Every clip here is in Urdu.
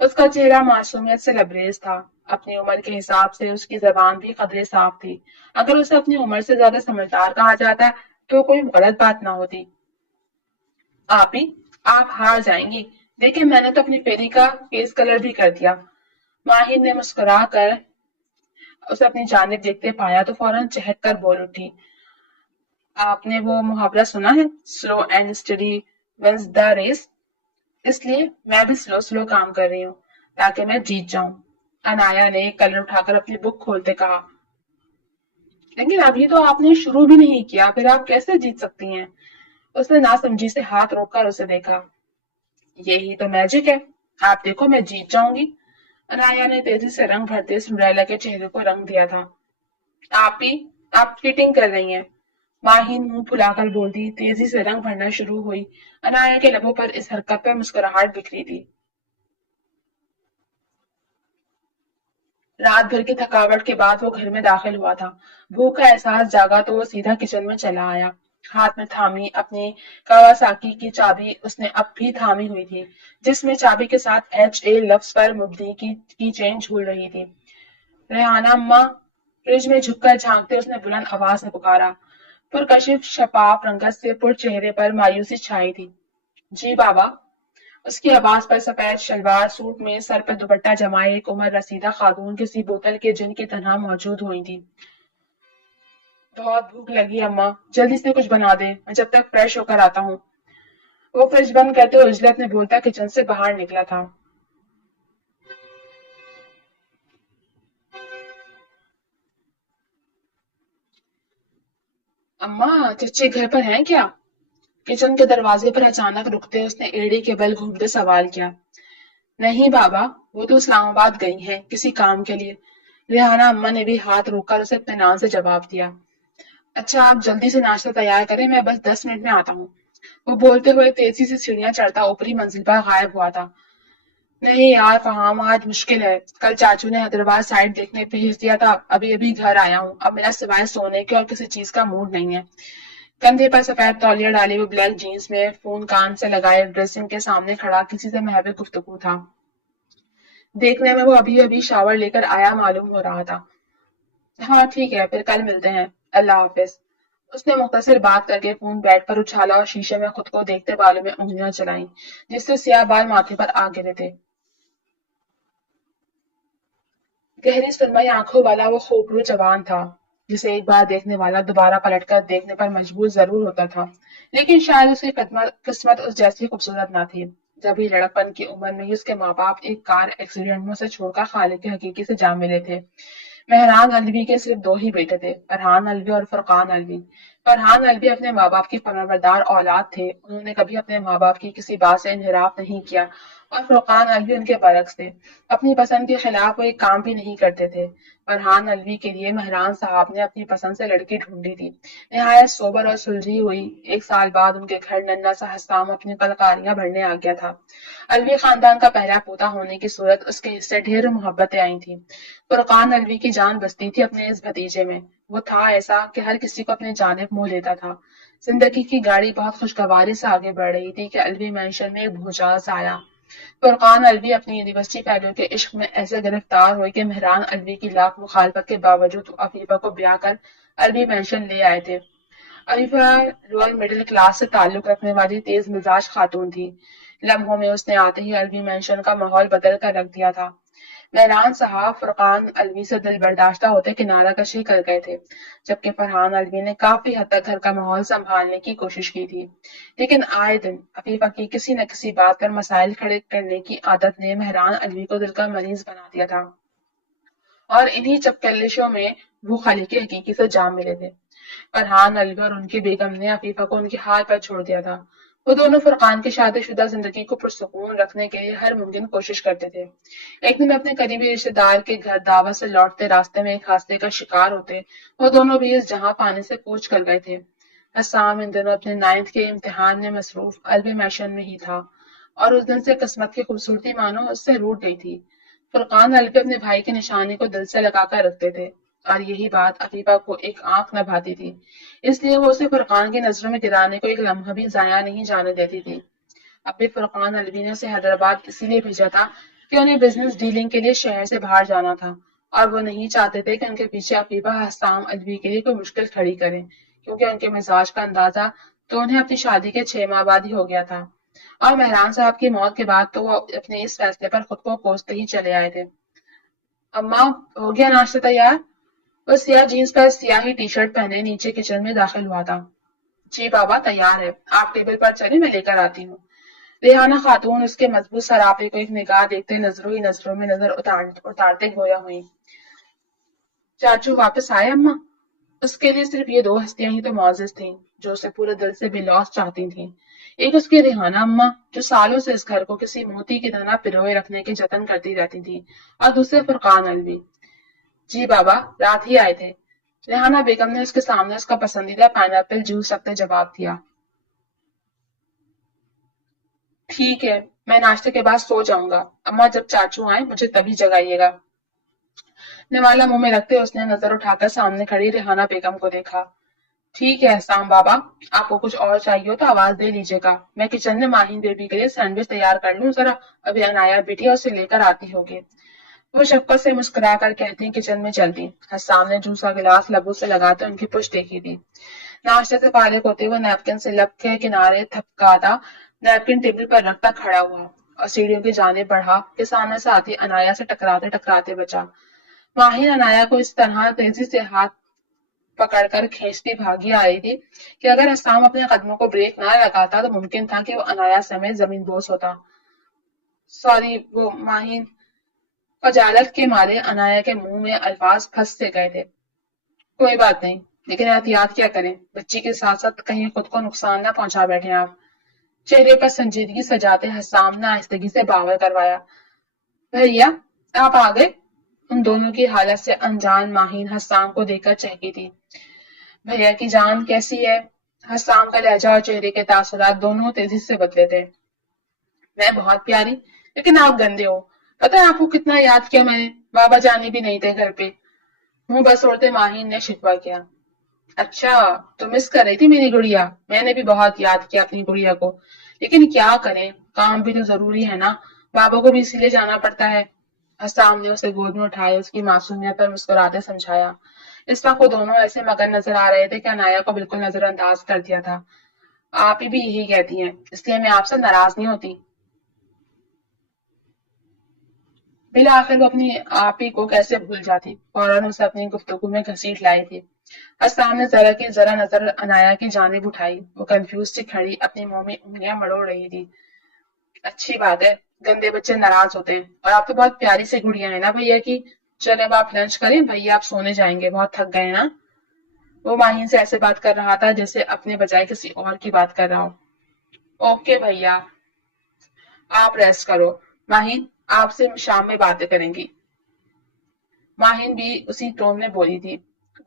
اس کا چہرہ معصومیت سے لبریز تھا. اپنی عمر کے حساب سے اس کی زبان بھی قدرے صاف تھی. اگر اسے اپنی عمر سے زیادہ سمجھدار کہا جاتا تو کوئی غلط بات نہ ہوتی. آپی آپ ہار جائیں گی. دیکھیں میں نے تو اپنی فیری کا فیس کلر بھی کر دیا. ماہر نے مسکرا کر اسے اپنی جانب دیکھتے پایا تو فوراً چہک کر بول اٹھی. آپ نے وہ محاورہ سنا ہے, slow and steady wins the race. اس لیے میں بھی سلو کام کر رہی ہوں تاکہ میں جیت جاؤں. انایا نے کلر اٹھا کر اپنی بک کھولتے کہا. لیکن ابھی تو آپ نے شروع بھی نہیں کیا, پھر آپ کیسے جیت سکتی ہیں؟ اس نے ناسمجھی سے ہاتھ روک کر اسے دیکھا. یہی تو میجک ہے, آپ دیکھو میں جیت جاؤں گی. انایا نے تیزی سے رنگ بھرتے سنڈریلا کے چہرے کو رنگ دیا تھا. آپ چیٹنگ کر رہی ہیں, ماہین منہ پھلا کر بول دی. تیزی سے رنگ بھرنا شروع ہوئی. انایا کے لبوں پر اس حرکت پر مسکراہٹ بکھری تھی. رات بھر کی تھکاوٹ کے بعد وہ گھر میں داخل ہوا تھا. بھوک کا احساس جاگا تو وہ سیدھا کچن میں چلا آیا. ہاتھ میں تھامی اپنی کاواساکی کی چابی اس نے اب بھی تھامی ہوئی تھی, جس میں چابی کے ساتھ HA لفظ پر مبنی کی چین جھول رہی تھی. ریحانہ اماں. فریج میں جھک کر جھانکتے اس نے بلند آواز میں پکارا. پرکشف شفاف رنگت سے پر چہرے پر مایوسی چھائی تھی. جی بابا. اس کی آواز پر سفید شلوار سوٹ میں سر پر دوپٹہ جمائے ایک عمر رسیدہ خاتون کسی بوتل کے جن کی طرح موجود ہوئی تھی. بہت بھوک لگی اماں, جلدی سے کچھ بنا دے, میں جب تک فریش ہو کر آتا ہوں. وہ فریج بند کرتے ہوئے عجلت نے بولتا کچن سے باہر نکلا تھا. اماں چچے گھر پر ہیں کیا؟ کچن کے دروازے پر اچانک رکتے اس نے ایڑی کے بل گھومتے سوال کیا. نہیں بابا, وہ تو اسلام آباد گئی ہیں کسی کام کے لیے. ریحانہ اماں نے بھی ہاتھ روک کر اسے اطمینان سے جواب دیا. اچھا آپ جلدی سے ناشتہ تیار کریں, میں بس 10 منٹ میں آتا ہوں. وہ بولتے ہوئے تیزی سے سیڑھیاں چڑھتا اوپری منزل پر غائب ہوا تھا. نہیں یار فہام, آج مشکل ہے. کل چاچو نے حیدرآباد سائٹ دیکھنے بھیج دیا تھا, ابھی گھر آیا ہوں. اب میرا سوائے سونے کے اور کسی چیز کا موڈ نہیں ہے. کندھے پر سفید تولیہ ڈالے ہوئے بلیک جینس میں فون کان سے لگائے ڈریسنگ کے سامنے کھڑا کسی سے محو گفتگو تھا. دیکھنے میں وہ ابھی شاور لے کر آیا معلوم ہو رہا تھا. ہاں ٹھیک ہے, پھر کل ملتے ہیں, اللہ حافظ. اس نے مختصر بات کر کے فون بیڈ پر اچھالا اور شیشے میں خود کو دیکھتے بالوں میں انگلیاں چلائیں جس سے سیاہ بال ماتھے پر آ گرے تھے. گہری سرمئی آنکھوں والا وہ خوبرو جوان تھا جسے ایک بار دیکھنے والا دوبارہ پلٹ کر دیکھنے پر مجبور ضرور ہوتا تھا, لیکن شاید اس کی قسمت اس جیسی خوبصورت نہ تھی. جب ہی لڑکپن کی عمر میں ہی اس کے ماں باپ ایک کار ایکسیڈنٹ میں اسے چھوڑ کر خالق حقیقی سے جا ملے تھے. مہران الوی کے صرف 2 ہی بیٹے تھے, فرحان الوی اور فرقان الوی. فرحان الوی اپنے ماں باپ کی فرمانبردار اولاد تھے, انہوں نے کبھی اپنے ماں باپ کی کسی بات سے انحراف نہیں کیا, اور فرقان الوی ان کے برعکس تھے, اپنی پسند کے خلاف وہ ایک کام بھی نہیں کرتے تھے. فرحان الوی کے لیے مہران صاحب نے اپنی پسند سے لڑکی ڈھونڈی تھی, نہایت سوبر اور سلجھی ہوئی. 1 سال بعد ان کے گھر ننھا سا حسام اپنی کلکاریاں بھرنے آ گیا تھا. الوی خاندان کا پہلا پوتا ہونے کی صورت اس کے حصے ڈھیر محبتیں آئی تھیں. فرقان الوی کی جان بستی تھی اپنے اس بھتیجے میں. وہ تھا ایسا کہ ہر کسی کو اپنے جانب موہ لیتا تھا. زندگی کی گاڑی بہت خوشگواری سے آگے بڑھ رہی تھی کہ الوی مینشن میں ایک بھوچال سا آیا. فرقان الوی اپنی یونیورسٹی فیلو کے عشق میں ایسے گرفتار ہوئے کہ مہران الوی کی لاکھ مخالفت کے باوجود عفیفہ کو بیاہ کر الوی مینشن لے آئے تھے. عفیفہ رویل مڈل کلاس سے تعلق رکھنے والی تیز مزاج خاتون تھی. لمحوں میں اس نے آتے ہی الوی مینشن کا ماحول بدل کر رکھ دیا تھا. مہران صاحب فرقان الوی سے دل برداشتہ ہوتے کنارہ کشی کر گئے تھے, جبکہ فرحان الوی نے کافی حد تک گھر کا ماحول سنبھالنے کی کوشش کی تھی. لیکن آئے دن عفیفہ کی کسی نہ کسی بات پر مسائل کھڑے کرنے کی عادت نے مہران الوی کو دل کا مریض بنا دیا تھا, اور انہی چپکلشوں میں وہ خالق حقیقی سے جا ملے تھے. فرحان الوی اور ان کی بیگم نے عفیفہ کو ان کے حال پر چھوڑ دیا تھا. وہ دونوں فرقان کی شادی شدہ زندگی کو پرسکون رکھنے کے لیے ہر ممکن کوشش کرتے تھے. ایک دن اپنے قریبی رشتے دار کے گھر دعوت سے لوٹتے راستے میں ایک حادثے کا شکار ہوتے وہ دونوں بھی اس جہاں پانے سے کوچ کر گئے تھے. حسام ان دنوں اپنے 9th کے امتحان میں مصروف الوی مینشن میں ہی تھا, اور اس دن سے قسمت کی خوبصورتی مانو اس سے روٹ گئی تھی. فرقان الوی اپنے بھائی کی نشانی کو دل سے لگا کر رکھتے تھے, اور یہی بات عفیفہ کو ایک آنکھ نہ بھاتی تھی, اس لیے وہ اسے فرقان کی نظروں میں گرانے کو ایک لمحہ بھی ضائع نہیں جانے دیتی تھی. اب بھی فرقان الوی نے اسے حیدرآباد اسی لیے بھیجا تھا کہ انہیں بزنس ڈیلنگ کے لیے شہر سے باہر جانا تھا اور وہ نہیں چاہتے تھے کہ ان کے پیچھے عفیفہ حسام الوی کے لیے کوئی مشکل کھڑی کریں، کیونکہ ان کے مزاج کا اندازہ تو انہیں اپنی شادی کے 6 ماہ بعد ہی ہو گیا تھا، اور مہران صاحب کی موت کے بعد تو وہ اپنے اس فیصلے پر خود کو کوستے ہی چلے آئے تھے۔ اماں، ہو گیا ناشتہ تیار؟ وہ سیاہ جینس پر سیاہی ٹی شرٹ پہنے نیچے کچن میں داخل ہوا تھا۔ جی بابا تیار ہے، آپ ٹیبل پر چلیں، میں لے کر آتی ہوں۔ ریحانہ خاتون اس کے مضبوط سراپے کو ایک نگاہ دیکھتے نظروں ہی نظروں میں نظر اتارتے گویا ہوئی۔ چاچو واپس آئے اماں؟ اس کے لیے صرف یہ 2 ہستیاں ہی تو معزز تھیں جو اسے پورے دل سے بے لوث چاہتی تھیں، ایک اس کی ریحانہ اماں جو سالوں سے اس گھر کو کسی موتی کی طرح پروئے رکھنے کے جتن کرتی رہتی تھی، اور دوسرے فرقان الوی۔ جی بابا رات ہی آئے تھے، ریحانہ بیگم نے اس کے سامنے اس کا پسندیدہ پائن ایپل جوس رکھتے جواب دیا۔ ٹھیک ہے، میں ناشتے کے بعد سو جاؤں گا، اماں جب چاچو آئے مجھے تبھی جگائیے گا۔ نوالا منہ میں رکھتے اس نے نظر اٹھا کر سامنے کھڑی ریحانہ بیگم کو دیکھا۔ ٹھیک ہے احسان بابا، آپ کو کچھ اور چاہیے ہو تو آواز دے لیجیے گا، میں کچن میں ماہین بیبی کے لیے سینڈوچ تیار کر لوں ذرا، ابھی عنایا بیٹی اسے لے کر آتی ہوگی۔ وہ شفقت سے مسکرا کر کہتی کچن میں چلتی۔ حسام نے جوس کا گلاس لبوں سے لگاتے ان کی پشت دیکھی تھی۔ ناشتے سے فارغ ہوتے ہوئے نیپکن سے لب کے کنارے تھپکاتا نیپکن ٹیبل پر رکھتا کھڑا ہوا اور سیڑھیوں کی جانب بڑھا کہ سامنے ساتھی عنایا سے ٹکراتے بچا۔ ماہین عنایا کو اس طرح تیزی سے ہاتھ پکڑ کر کھینچتی بھاگی آ رہی تھی کہ اگر حسام اپنے قدموں کو بریک نہ لگاتا تو ممکن تھا کہ وہ عنایا سمیت زمین بوس ہوتا۔ سوری، وہ ماہین خجالت کے مارے عنایا کے منہ میں الفاظ پھنس سے گئے تھے۔ کوئی بات نہیں، لیکن احتیاط کیا کریں، بچی کے ساتھ ساتھ کہیں خود کو نقصان نہ پہنچا بیٹھے آپ۔ چہرے پر سنجیدگی سجاتے حسام نے آہستگی سے باور کروایا۔ بھیا آپ آ گئے؟ ان دونوں کی حالت سے انجان ماہین حسام کو دیکھ کر چہکی تھی۔ بھیا کی جان کیسی ہے؟ حسام کا لہجہ اور چہرے کے تاثرات دونوں تیزی سے بدلے تھے۔ میں بہت پیاری، لیکن آپ گندے ہو، پتہ ہے آپ کو کتنا یاد کیا میں نے، بابا جانی بھی نہیں تھے گھر پہ۔ منہ بسوڑتے ماہین نے شکوہ کیا۔ اچھا تو مس کر رہی تھی میری گڑیا، میں نے بھی بہت یاد کیا اپنی گڑیا کو، لیکن کیا کریں، کام بھی تو ضروری ہے نا، بابا کو بھی اسی لیے جانا پڑتا ہے۔ حسام نے اسے گود میں اٹھائے اس کی معصومیت پر مسکراتے سمجھایا۔ اس وقت وہ دونوں ایسے مگن نظر آ رہے تھے کہ عنایا کو بالکل نظر انداز کر دیا تھا۔ آپ ہی بھی یہی کہتی ہیں، اس لیے میں آپ سے ناراض نہیں ہوتی۔ بالآخر وہ اپنی آپ ہی کو کیسے بھول جاتی، فوراً اسے اپنی گفتگو میں گھسیٹ لائی تھی۔ حسام نے ذرا نظر عنایا کی جانب اٹھائی، وہ کنفیوز سی کھڑی اپنی منہ میں انگلیاں مڑوڑ رہی تھی۔ اچھی بات ہے، گندے بچے ناراض ہوتے ہیں، اور آپ تو بہت پیاری سی گڑیا ہے نا بھیا کی۔ چلے اب آپ لنچ کریں، بھیا آپ سونے جائیں گے، بہت تھک گئے نا۔ وہ ماہین سے ایسے بات کر رہا تھا جیسے اپنے بجائے کسی اور کی بات کر رہا ہو۔ اوکے بھیا، آپ ریسٹ کرو، ماہین آپ سے شام میں باتیں کریں گی۔ ماہین بھی اسی ٹون میں بولی تھی۔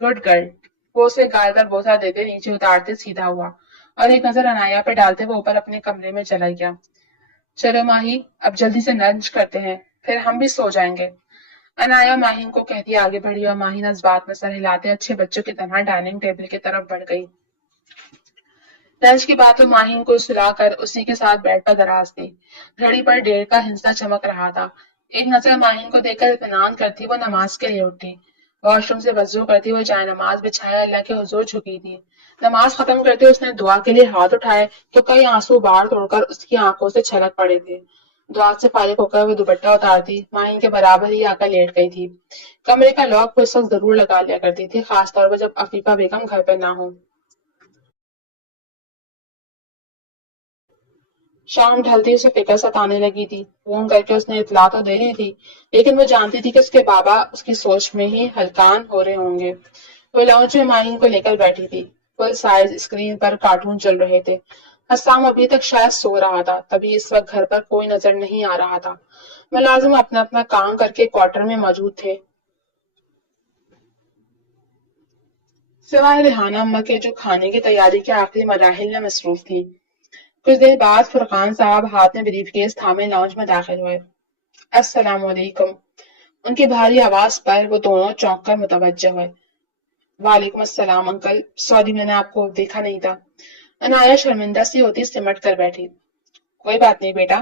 Good girl. وہ اسے گال پر بوسہ دیتے نیچے اتارتے سیدھا ہوا اور ایک نظر عنایا پہ ڈالتے وہ اوپر اپنے کمرے میں چلا گیا۔ چلو ماہی، اب جلدی سے لنچ کرتے ہیں، پھر ہم بھی سو جائیں گے۔ عنایا ماہین کو کہتی آگے بڑھی اور ماہین اس بات میں سر ہلاتے اچھے بچوں کی طرح ڈائننگ ٹیبل کی طرف بڑھ گئی۔ لنچ کے بعد وہ ماہین کو سلا کر اسی کے ساتھ بیڈ پر دراز دی۔ گھڑی پر 1:30 کا ہنسا چمک رہا تھا۔ ایک نظر ماہین کو دیکھ کر اطمینان کرتی وہ نماز کے لیے اٹھی۔ واش روم سے وضو کرتی وہ جائے نماز بچھایا اللہ کے حضور جھکی تھی۔ نماز ختم کرتے اس نے دعا کے لیے ہاتھ اٹھائے تو کئی آنسو باہر توڑ کر اس کی آنکھوں سے چھلک پڑے تھے۔ دعا سے فارغ ہو کر وہ دوپٹہ اتارتی ماہین کے برابر ہی آ کر لیٹ گئی تھی۔ کمرے کا لاک وہ اس وقت ضرور لگا لیا کرتی تھی، خاص طور پر جب عفیفہ بیگم گھر پہ نہ ہو۔ شام ڈھلتی اسے فکر ستانے لگی تھی۔ فون کر کے اس نے اطلاع تو دے دی تھی، لیکن وہ جانتی تھی کہ اس کے بابا اس کی سوچ میں ہی ہلکان ہو رہے ہوں گے۔ وہ لاؤنج میں ماہین کو لے کر بیٹھی تھی۔ فل سائز اسکرین پر کارٹون چل رہے تھے۔ حسام ابھی تک شاید سو رہا تھا، تبھی اس وقت گھر پر کوئی نظر نہیں آ رہا تھا۔ ملازم اپنا اپنا کام کر کے کوارٹر میں موجود تھے، سوائے ریحانہ اماں کے جو کھانے کی تیاری کے آخری مراحل میں مصروف تھی۔ کچھ دیر بعد فرقان صاحب ہاتھ میں بریف کیس تھامے لاؤنج میں داخل ہوئے۔ السلام علیکم۔ ان کی بھاری آواز پر وہ دونوں چونک کر متوجہ ہوئے۔ وعلیکم السلام انکل، سوری میں نے آپ کو دیکھا نہیں تھا۔ عنایا شرمندہ سی ہوتی سمٹ کر بیٹھی۔ کوئی بات نہیں بیٹا،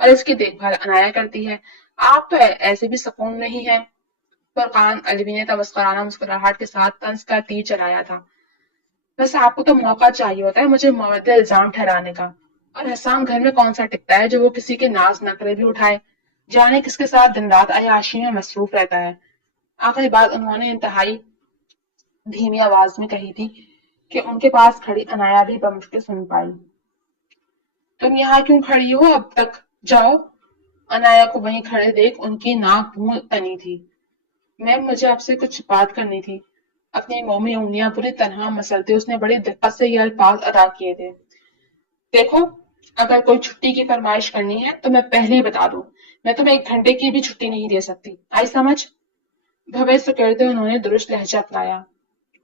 اور اس کی دیکھ بھال عنایا کرتی ہے. آپ تو ایسے بھی سکون نہیں ہیں. فرقان علوی نے تمسخرانہ مسکراہٹ کے ساتھ طنز کا تیر چلایا تھا. بس آپ کو تو موقع چاہیے ہوتا ہے مجھے مورد الزام ٹھہرانے کا. اور حسام گھر میں کون سا ٹکتا ہے جو وہ کسی کے ناز نخرے بھی اٹھائے. جانے کس کے ساتھ دن رات عیاشی میں مصروف رہتا ہے. آخری بات انہوں نے انتہائی دھیمی آواز میں کہی تھی کہ ان کے پاس کھڑی عنایا بھی بمشکل سن پائی. تم یہاں کیوں کھڑی ہو اب تک؟ جاؤ. عنایا کو وہیں کھڑے دیکھ ان کی ناک منہ تنی تھی. میم مجھے آپ سے کچھ بات کرنی تھی. اپنی مومی انگلیاں پوری طرح مسلتے اس نے بڑی دقت سے یہ الفاظ ادا کیے تھے. دیکھو اگر کوئی چھٹی کی فرمائش کرنی ہے تو میں پہلے ہی بتا دوں میں تمہیں 1 گھنٹے کی بھی چھٹی نہیں دے سکتی. آئی سمجھ؟ بھوے سے کرتے انہوں نے درست لہجہ اپنایا.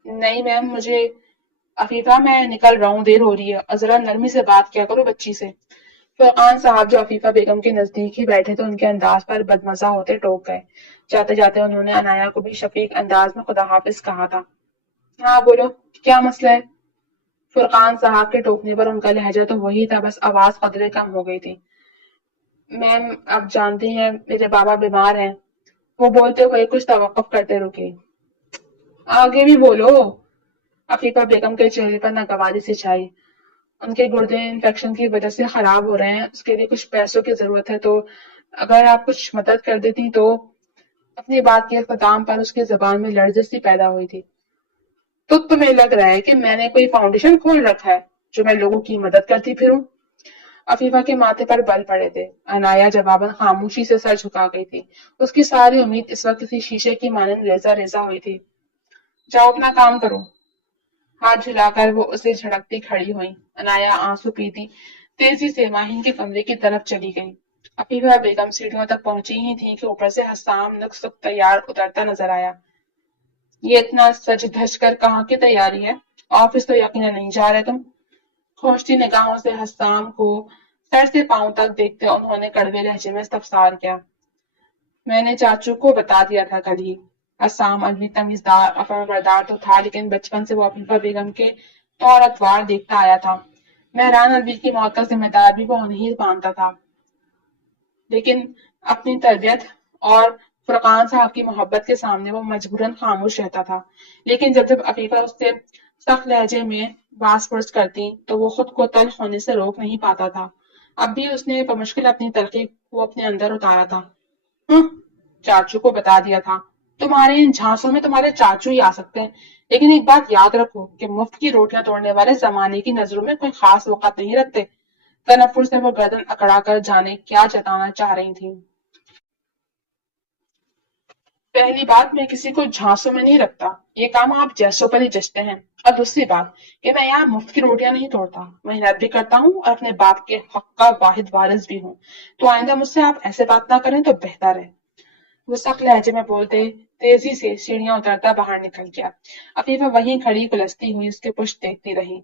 نہیں میم مجھے عفیفہ میں نکل رہا ہوں دیر ہو رہی ہے اور ذرا نرمی سے بات کیا کرو بچی سے. فرقان صاحب جو عفیفہ بیگم کے نزدیک ہی بیٹھے تو ان کے انداز پر بدمزہ ہوتے ٹوک گئے. جاتے جاتے انہوں نے عنایا کو بھی شفیق انداز میں خدا حافظ کہا تھا. ہاں بولو کیا مسئلہ ہے؟ فرقان صاحب کے ٹوکنے پر ان کا لہجہ تو وہی تھا بس آواز قدرے کم ہو گئی تھی. میم اب جانتی ہیں میرے بابا بیمار ہیں. وہ بولتے ہوئے کچھ توقف کرتے رکے. آگے بھی بولو. عفیفہ بیگم کے چہرے پر ناگواری سے چھائی. ان کے گردے انفیکشن کی وجہ سے خراب ہو رہے ہیں اس کے لیے کچھ پیسوں کی ضرورت ہے تو اگر آپ کچھ مدد کر دیتی تو. اپنی بات کے اختتام پر اس کی زبان میں لرزش سی پیدا ہوئی تھی. تو تمہیں لگ رہا ہے کہ میں نے کوئی فاؤنڈیشن کھول رکھا ہے جو میں لوگوں کی مدد کرتی پھروں؟ عفیفہ کے ماتھے پر بل پڑے تھے. عنایا جواباً خاموشی سے سر جھکا گئی تھی. اس کی ساری امید اس وقت کسی شیشے کی مانند ریزہ ریزہ ہوئی تھی. جاؤ اپنا کام کرو. ہاتھ جھلا کر وہ اسے جھڑکتی کھڑی ہوئی. عنایا آنسو پیتی تیزی سے ماہین کے کمرے کی طرف چلی گئی. عفیفہ بیگم سیڑھیوں تک پہنچی ہی تھی کہ اوپر سے حسام نقص تیار اترتا نظر آیا. یہ اتنا سج دھج کر کہاں کی تیاری ہے؟ آفس تو یقینا نہیں جا رہے تم؟ کھوجتی نگاہوں سے حسام کو سر سے پاؤں تک دیکھتے انہوں نے کڑوے لہجے میں استفسار کیا. میں نے چاچو کو بتا دیا تھا کل ہی. حسام علوی تمیزدار اور فرمانبردار تو تھا لیکن بچپن سے وہ عفیفہ بیگم کے طور اتوار دیکھتا آیا تھا. مہران علوی کی موت کا ذمہ دار بھی وہ انہیں مانتا تھا. لیکن اپنی تربیت اور فرقان صاحب کی محبت کے سامنے وہ مجبوراً خاموش رہتا تھا. لیکن جب عفیفہ اس سے سخت لہجے میں باس پرس کرتی تو وہ خود کو تلخ ہونے سے روک نہیں پاتا تھا. اب بھی اس نے بمشکل اپنی تلخی کو اپنے اندر اتارا تھا. چاچو کو بتا دیا تھا. تمہارے ان جھانسوں میں تمہارے چاچو ہی آ سکتے ہیں. لیکن ایک بات یاد رکھو کہ مفت کی روٹیاں توڑنے والے زمانے کی نظروں میں کوئی خاص وقت نہیں رکھتے. تنفر سے وہ گردن اکڑا کر جانے کیا جتانا چاہ رہی تھی. پہلی بات میں کسی کو جھانسوں میں نہیں رکھتا. یہ کام آپ جیسوں پر ہی جچتے ہیں. اور دوسری بات کہ میں یہاں مفت کی روٹیاں نہیں توڑتا. محنت بھی کرتا ہوں اور اپنے باپ کے حق کا واحد وارث بھی ہوں. تو آئندہ مجھ سے آپ ایسے بات نہ کریں تو بہتر ہے. وہ سخت لہجے میں بولتے تیزی سے سیڑھیاں اترتا باہر نکل گیا. عفیفہ وہیں کھڑی کلستی ہوئی اس کے پشت دیکھتی رہی.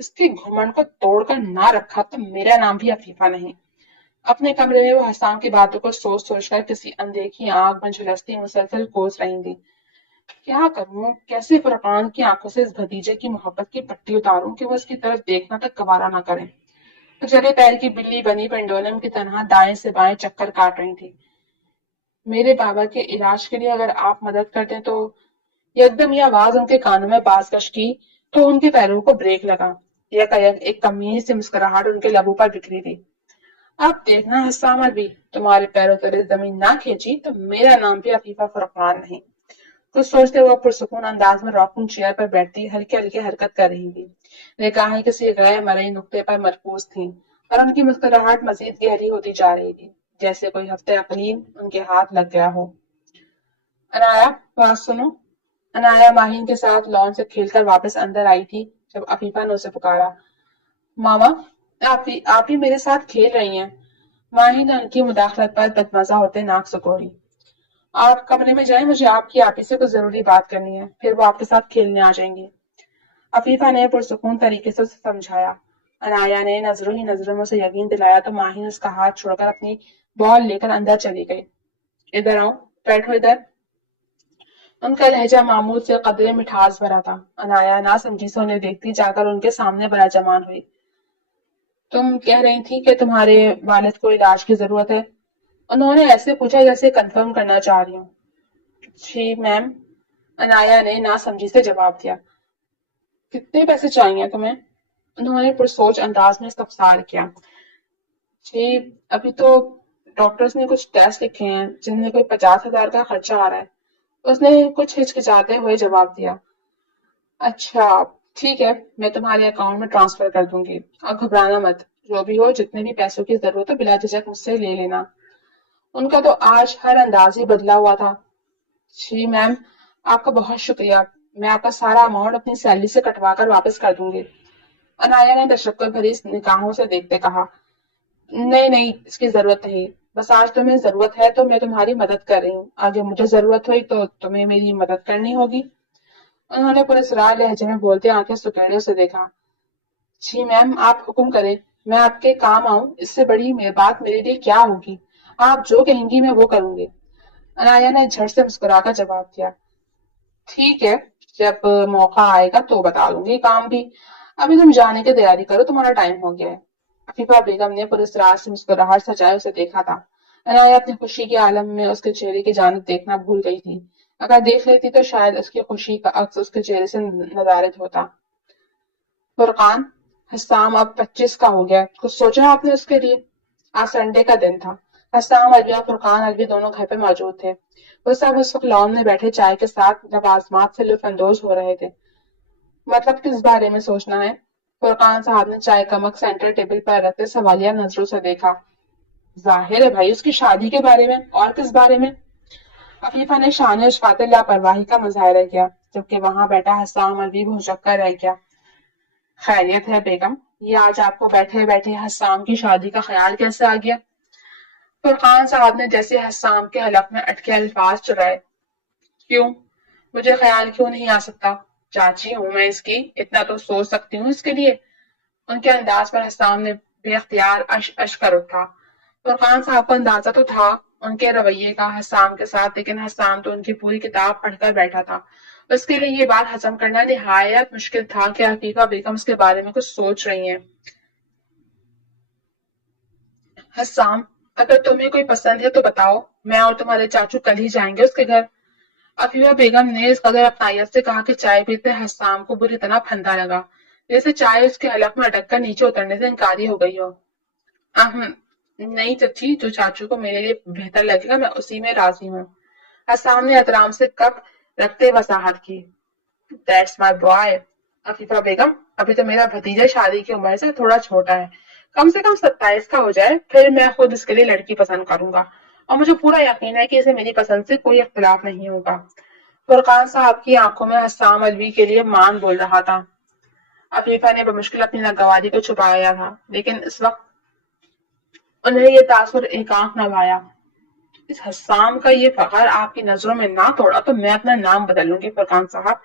اس کے گھمنڈ کو توڑ کر نہ رکھا تو میرا نام بھی عفیفہ نہیں. اپنے کمرے میں وہ حسام کی باتوں کو سوچ سوچ کر کسی اندیکھی آنکھ میں جھلستی مسلسل کوس رہی تھی. کیا کروں؟ کیسے فرقان کی آنکھوں سے اس بھتیجے کی محبت کی پٹی اتاروں کہ وہ اس کی طرف دیکھنا تک گوارا نہ کرے. چلے پیر کی بلی بنی پنڈولم کی طرح دائیں سے بائیں چکر کاٹ رہی تھی. میرے بابا کے علاج کے لیے اگر آپ مدد کرتے تو. یکدم یہ آواز ان کے کانوں میں باز کش کی تو ان کے پیروں کو بریک لگا. ایک کمیز سے مسکراہٹ ان کے لبوں پر بکھری تھی. آپ دیکھنا حسام علوی تمہارے پیروں تلے زمین نہ کھینچی تو میرا نام بھی عفیفہ فرقان نہیں. کچھ سوچتے وہ پرسکون انداز میں راکنگ چیئر پر بیٹھتی ہلکی ہلکی حرکت کر رہی تھی. نگاہیں کسی غیر مرئی نقطے پر مرکوز تھیں اور ان کی مسکراہٹ مزید گہری ہوتی جا رہی تھی جیسے کوئی ہفتے اقلیم ان کے ہاتھ لگ گیا ہو. عنایا بات سنو. عنایا ماہین کے ساتھ لان سے کھیل کر واپس اندر آئی تھی جب عفیفہ نے اسے پکارا. ماما آپ ہی میرے ساتھ کھیل رہی ہیں. ماہین نے ان کی مداخلت پر بدمزہ ہوتے ناک سکوڑی. آپ کمرے میں جائیں مجھے آپ کی آپی سے کچھ ضروری بات کرنی ہے پھر وہ آپ کے ساتھ کھیلنے آ جائیں گی. عفیفہ نے پرسکون طریقے سے اسے سمجھایا. عنایا نے نظروں ہی نظروں میں اسے یقین دلایا تو ماہین اس کا ہاتھ چھوڑ کر اپنی بال لے کر اندر چلی گئی. ادھر آؤ بیٹھو ادھر. ان کا لہجہ معمول سے قدرے مٹھاس بھرا تھا. عنایا نہ سمجھی سے انہیں دیکھتی جا کر ان کے سامنے برا جمان ہوئی. تم کہہ رہی تھی کہ تمہارے والد کو علاج کی ضرورت ہے؟ انہوں نے ایسے پوچھا جیسے کنفرم کرنا چاہ رہی ہوں۔ جی میم، انایا نے نا سمجھی سے جواب دیا۔ کتنے پیسے چاہیے تمہیں؟ انہوں نے پرسوچ انداز میں استفسار کیا۔ جی ابھی تو ڈاکٹرز نے کچھ ٹیسٹ لکھے ہیں جن میں کوئی 50,000 کا خرچہ آ رہا ہے۔ اس نے کچھ ہچکچاتے ہوئے جواب دیا۔ اچھا ٹھیک ہے، میں تمہارے اکاؤنٹ میں ٹرانسفر کر دوں گی، اب گھبرانا مت، جو بھی ہو جتنے بھی پیسوں کی ضرورت ہو بلا جھجک مجھ سے لے لینا۔ ان کا تو آج ہر انداز ہی بدلا ہوا تھا۔ جی میم، آپ کا بہت شکریہ، میں آپ کا سارا اماؤنٹ اپنی سیلری سے کٹوا کر واپس کر دوں گی۔ انایا نے تشکر بھری نگاہوں سے دیکھتے کہا۔ نہیں نہیں، اس کی ضرورت نہیں، بس آج تمہیں ضرورت ہے تو میں تمہاری مدد کر رہی ہوں، آگے مجھے ضرورت ہوئی تو تمہیں میری مدد کرنی ہوگی۔ انہوں نے پراسرار لہجے میں بولتے آنکھیں سکیڑے اسے دیکھا۔ جی میم، آپ حکم کریں، میں آپ کے کام آؤں، اس سے بڑی بات میرے لیے کیا ہوگی، آپ جو کہیں گی میں وہ کروں گی۔ انایا نے جھٹ سے مسکرا کر جواب دیا۔ ٹھیک ہے، جب موقع آئے گا تو بتا دوں گی کام بھی، ابھی تم جانے کی تیاری کرو، تمہارا ٹائم ہو گیا ہے۔ عفیفہ بیگم نے پراسرار سے مسکراہٹ سجائے اسے دیکھا تھا۔ انایا اپنی خوشی کے عالم میں اس کے چہرے کی جانب دیکھنا بھول گئی تھی، اگر دیکھ لیتی تو شاید اس کی خوشی کا عکس اس کے چہرے سے نظارت ہوتا۔ فرقان، حسام اب 25 کا ہو گیا، کچھ سوچا آپ نے اس کے لیے؟ آج سنڈے کا دن تھا، حسام الوی اور فرقان الوی دونوں گھر پہ موجود تھے۔ وہ سب اس وقت لان میں بیٹھے چائے کے ساتھ لوازمات سے لطف اندوز ہو رہے تھے۔ مطلب کس بارے میں سوچنا ہے؟ فرقان صاحب نے چائے کا مگ سینٹر ٹیبل پر رکھتے سوالیہ نظروں سے دیکھا۔ ظاہر ہے بھائی اس کی شادی کے بارے میں، اور کس بارے میں؟ عفیفہ نے شان اشفاق لاپرواہی کا مظاہرہ کیا، جبکہ وہاں بیٹھا حسام الوی بھونچک کر رہ گیا۔ خیریت ہے بیگم، یہ آج آپ کو بیٹھے بیٹھے حسام کی شادی کا خیال کیسے آ گیا؟ فرقان صاحب نے جیسے حسام کے حلق میں اٹکے الفاظ چرائے۔ کیوں؟ مجھے خیال کیوں نہیں آ سکتا؟ چاچی ہوں میں اس کی، اتنا تو سوچ سکتی ہوں اس کے لیے۔ ان کے انداز پر حسام نے بے اختیار اش کر اٹھا۔ فرقان صاحب کو اندازہ تو تھا ان کے رویے کا حسام کے ساتھ، لیکن حسام تو ان کی پوری کتاب پڑھ کر بیٹھا تھا، اس کے لیے یہ بات ہضم کرنا نہایت مشکل تھا کہ عفیفہ بیگم اس کے بارے میں کچھ سوچ رہی ہیں۔ حسام، اگر تمہیں کوئی پسند ہے تو بتاؤ، میں اور تمہارے چاچو کل ہی جائیں گے اس کے گھر۔ عفیفہ بیگم نے اس قدر اپنائیت سے کہا کہ چائے پیتے حسام کو بری طرح پھندا لگا، جیسے چائے اس کے حلق میں اٹک کر نیچے اترنے سے انکاری ہو گئی ہو۔ نہیں چچی، جو چاچو کو میرے لیے بہتر لگے گا میں اسی میں راضی ہوں۔ حسام نے احترام سے کپ رکھتے وضاحت کی۔ That's my boy۔ عفیفہ بیگم، ابھی تو میرا بھتیجا شادی کی عمر سے تھوڑا چھوٹا ہے، کم سے کم 27 کا ہو جائے، پھر میں خود اس کے لیے لڑکی پسند کروں گا، اور مجھے پورا یقین ہے کہ اسے میری پسند سے کوئی اختلاف نہیں ہوگا۔ فرقان صاحب کی آنکھوں میں حسام الوی کے لیے مان بول رہا تھا۔ عفیفہ نے بمشکل اپنی ناگواری کو چھپایا تھا، لیکن اس وقت انہیں یہ تاثر ایک آنکھ نہ بھایا۔ اس حسام کا یہ فخر آپ کی نظروں میں نہ توڑا تو میں اپنا نام بدل لوں گی فرقان صاحب۔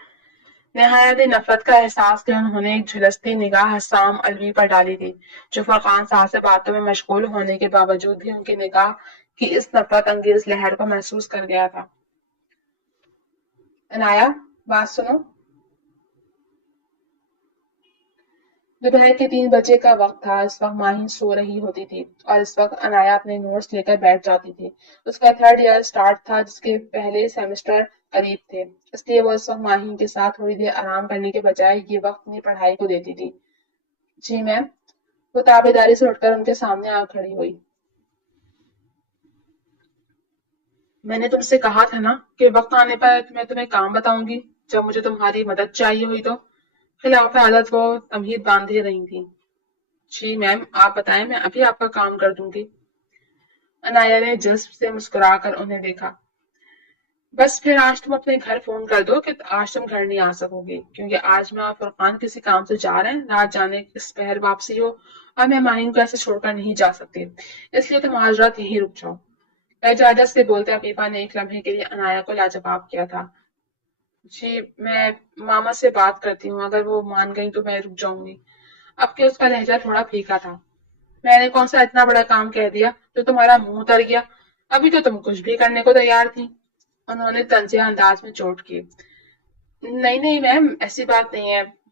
نہایت نفرت کا احساس کہ انہوں نے ایک جھلستی نگاہ حسام الوی پر ڈالی تھی، جو فرقان صاحب سے باتوں میں مشغول ہونے کے باوجود بھی ان کی نگاہ کی اس نفرت انگیز لہر کو محسوس کر گیا تھا۔ انایا، بات سنو۔ دوپہر کے 3 بجے کا وقت تھا، اس وقت ماہی سو رہی ہوتی تھی، اور اس وقت انایا اپنے نوٹس لے کر بیٹھ جاتی تھی۔ اس کا 3rd ایئر سٹارٹ تھا، جس کے پہلے سیمسٹر قریب تھے، اس لیے وہ اس وقت ماہی کے ساتھ تھوڑی دیر آرام کرنے کے بجائے یہ وقت اپنی پڑھائی کو دیتی تھی۔ جی میم، وہ تابعداری سے اٹھ کر ان کے سامنے آ کھڑی ہوئی۔ میں نے تم سے کہا تھا نا کہ وقت آنے پر میں تمہیں کام بتاؤں گی، جب مجھے تمہاری مدد چاہیے ہوئی تو۔ خلاف عادت وہ تمہید باندھے رہی تھی۔ جی میم، آپ بتائیں، میں ابھی آپ کا کام کر دوں گی۔ انایا نے جذب سے مسکرا کر انہیں دیکھا۔ بس پھر آج تم اپنے گھر فون کر دو کہ آج تم گھر نہیں آ سکو گی، کیونکہ آج میں اور فرقان کسی کام سے جا رہے ہیں، رات جانے اس پہر واپسی ہو، اور میں ماہین کو ایسے چھوڑ کر نہیں جا سکتی، اس لیے تم آج رات یہی رک جاؤ۔ اجازت سے بولتے عفیفہ نے ایک لمحے کے لیے انایا کو لاجواب کیا تھا۔ جی میں ماما سے بات کرتی ہوں، اگر وہ مان گئی تو میں رک جاؤں گی۔ اب کہ اس کا لہجہ تھوڑا پھیکا تھا۔ میں نے کون سا اتنا بڑا کام کہہ دیا جو تمہارا منہ اتر گیا؟ ابھی تو تم کچھ بھی کرنے کو تیار تھی۔ انہوں نے طنزیہ انداز میں چوٹ کی۔ نہیں نہیں میم، ایسی بات نہیں ہے،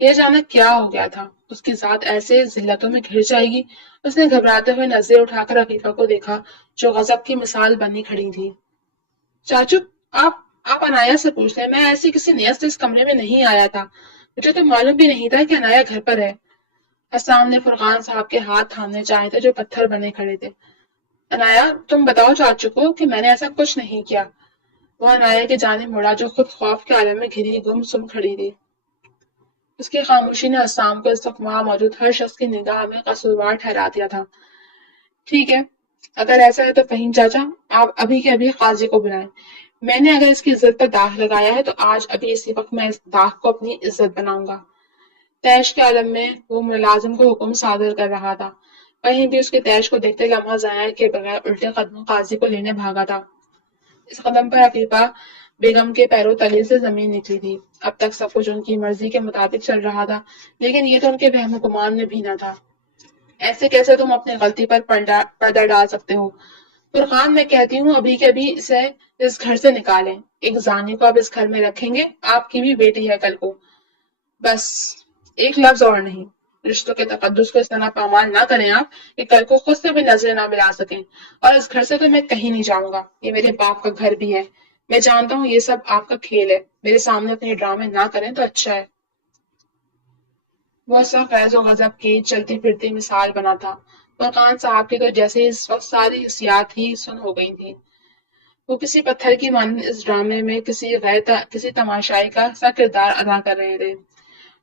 یہ اچانک کیا ہو گیا تھا؟ اس کی ذات ایسے ذلتوں میں گھر جائے گی؟ اس نے گھبراتے ہوئے نظریں اٹھا کر عفیفہ کو دیکھا جو غضب کی مثال بنی کھڑی تھی۔ چاچو، آپ انایا سے پوچھ لیں، میں ایسی کسی نیت سے اس کمرے میں نہیں آیا تھا، مجھے تو معلوم بھی نہیں تھا کہ انایا گھر پر ہے۔ حسام نے فرقان صاحب کے ہاتھ تھامنے چاہے تھے جو پتھر بنے کھڑے تھے۔ انایا، تم بتاؤ چاچو کو کہ میں نے ایسا کچھ نہیں کیا۔ وہ انایا کی جانب مڑا جو خود خوف کے عالم میں گھری گم سم کھڑی تھی۔ اس کی خاموشی نے حسام کو اس وقت وہاں موجود ہر شخص کی نگاہ میں قصوروار ٹھہرا دیا تھا۔ ٹھیک ہے، اگر ایسا ہے تو فہیم چاچا، آپ ابھی کے ابھی قاضی کو بلائیں۔ میں نے اگر اس کی عزت پر داغ لگایا ہے تو آج ابھی اسی وقت میں اس داغ کو اپنی عزت بناؤں گا۔ تیش کے عالم میں وہ ملازم کو حکم صادر کر رہا تھا، کہیں بھی اس کے تیش کو دیکھتے لمحہ ضائع کے بغیر الٹے قدم قاضی کو لینے بھاگا تھا۔ اس قدم پر عفیفہ بیگم کے پیروں تلے سے زمین نکلی تھی۔ اب تک سب کچھ ان کی مرضی کے مطابق چل رہا تھا، لیکن یہ تو ان کے وہم و گمان میں بھی نہ تھا۔ ایسے کیسے تم اپنی غلطی پر پردہ ڈال سکتے ہو؟ فرقان، میں کہتی ہوں ابھی کے ابھی اسے اس گھر سے نکالیں۔ ایک زانی کو اب اس گھر میں رکھیں گے؟ آپ کی بھی بیٹی ہے کل کو۔ بس ایک لفظ اور نہیں۔ رشتوں کے تقدس کو اس طرح پامال نہ کریں آپ کہ کل کو خود سے بھی نظریں نہ ملا سکیں۔ اور اس گھر سے تو میں کہیں نہیں جاؤں گا، یہ میرے باپ کا گھر بھی ہے۔ میں جانتا ہوں یہ سب آپ کا کھیل ہے، میرے سامنے اپنے ڈرامے نہ کریں تو اچھا ہے۔ وہ سب فیض و غضب کی چلتی پھرتی مثال بنا تھا۔ فرقان صاحب کی تو جیسے اس وقت ساری حسیات ہی سن ہو گئی تھی۔ وہ کسی پتھر کی مانند اس ڈرامے میں کسی تماشائی کا سا کردار ادا کر رہے تھے،